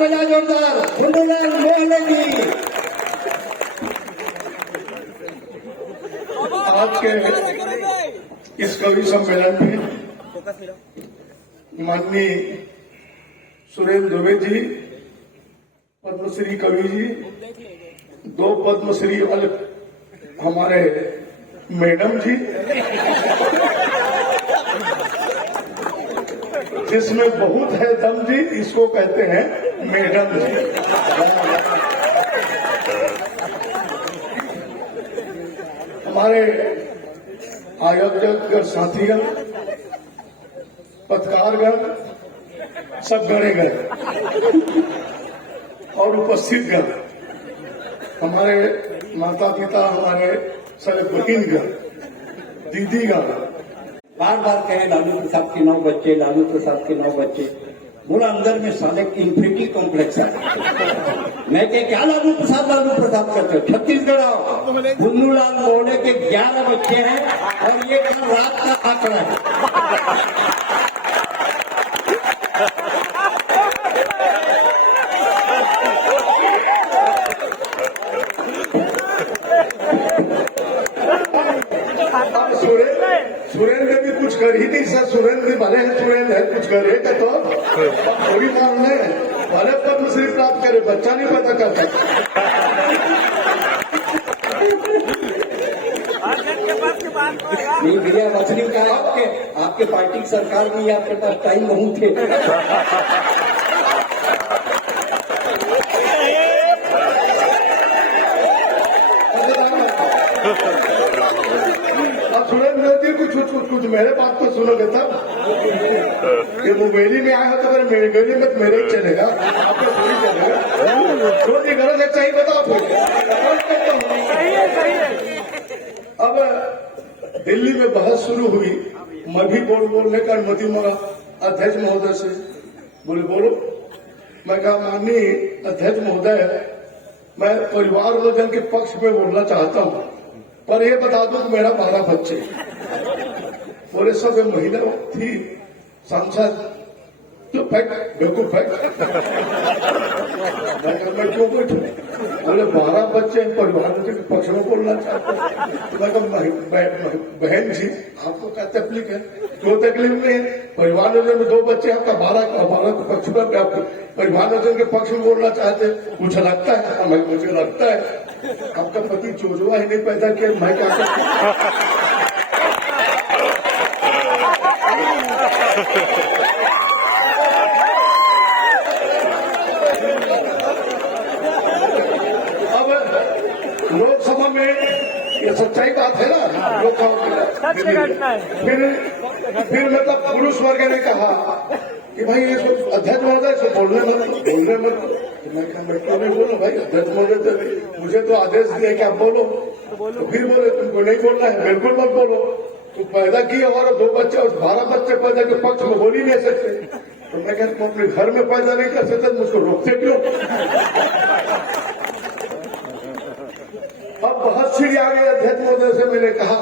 बजा जोरदार मungeli। आज के इस कवि सम्मेलन में माननीय सुरेंद्र दुबे जी, पद्मश्री कवि जी, 2 पद्मश्री वाले हमारे मैडम जी, जिसमें बहुत है दम जी, इसको कहते हैं मैडम जी। हमारे आयोजक साथीगण, पत्रकारगण सब गणे गए और उपस्थित गण, हमारे माता पिता, हमारे सभी बहनगण, दीदीगण। बार बार कहे लालू प्रसाद के 9 बच्चे, लालू प्रसाद के 9 बच्चे। बोला अंदर में साले इंफिनिटी कॉम्प्लेक्स है। मैं क्या लालू प्रसाद करते हो? छत्तीसगढ़ आओ, बुन्नूलाल मोहने के 11 बच्चे हैं और ये कल रात का आंकड़ा है। सुरेंद्र भी कुछ कर ही नहीं सर, सुरेंद्र भी भले हैं, सुरेंद्र है कुछ करेगा तो थोड़ी मानने भले पद्मश्री प्राप्त करे, बच्चा नहीं पता करता। नहीं भैया, बचनी का आपके पार्टी की सरकार में आपके पास टाइम बहुत थे। अब सुरेंद्र जी कुछ मेरे बात तो सुनोगे तब। ये मुंगेली में आए हो तो अगर मुंगेली में मेरे ही चलेगा, आपको थोड़ी चलेगा। जो जी गलत है सही बताओ। अब दिल्ली में बहस शुरू हुई, मैं भी बोलने का अनुमति मांगा अध्यक्ष महोदय से। बोलो। मैं कहा माननीय अध्यक्ष महोदय, मैं परिवार लोजन के पक्ष में बोलना चाहता हूँ, पर ये बता दो कि मेरा 12 बच्चे। बोले सब महिला थी सांसद, जो बेवकूफ है। मैं क्यों बैठू? बोले 12 बच्चे परिवार के पक्ष में बोलना चाहते हैं। मैं बहन जी आपको क्या तकलीफ है? क्यों तकलीफ में है? परिवार नियोजन में 2 बच्चे, आपका 12 के पक्ष में, परिवार नियोजन के पक्ष में बोलना चाहते। कुछ लगता है? मुझे लगता है आपका पति चोरवा ही नहीं पैदा किया, मैं क्या करता। लोकसभा में ये सच्चाई बात है ना, लोकसभा फिर मतलब पुरुष वर्ग ने कहा कि भाई इसको अध्यक्ष महोदय से बोलने मत। मैं क्यों नहीं बोलूं भाई? अध्यक्ष महोदय तो मुझे तो आदेश दिया कि आप बोलो। तो फिर बोले तुमको नहीं बोलना है, बिल्कुल मत बोलो। तुम पैदा किए और 2 बच्चे और 12 बच्चे पैदा के पक्ष में बोल ही नहीं सकते। तो मैं कहता तुम अपने घर में पैदा नहीं कर सकते, मुझको रोकते क्यों? अब बहुत सीढ़ी आ गई अध्यक्ष महोदय से। मैंने कहा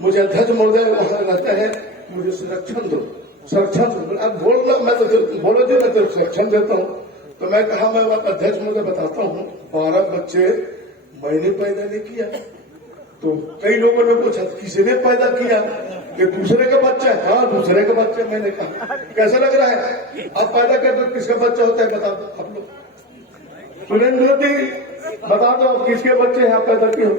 मुझे अध्यक्ष महोदय वहां रहते हैं, मुझे संरक्षण दो। अब बोलना मैं तो बोलो जी, मैं तो संरक्षण देता हूँ। तो मैं कहा मैं अध्यक्ष महोदय बताता हूँ, 12 बच्चे मैंने पैदा नहीं किया। तो कई लोगों ने पूछा किसी ने पैदा किया? ये दूसरे का बच्चा है। हाँ दूसरे का बच्चा। मैंने कहा कैसा लग रहा है? आप पैदा करते हो, किसका बच्चा होता है बता दो आप लोग। सुरेंद्र जी बता दो किसके बच्चे हैं आप पैदा किए हो?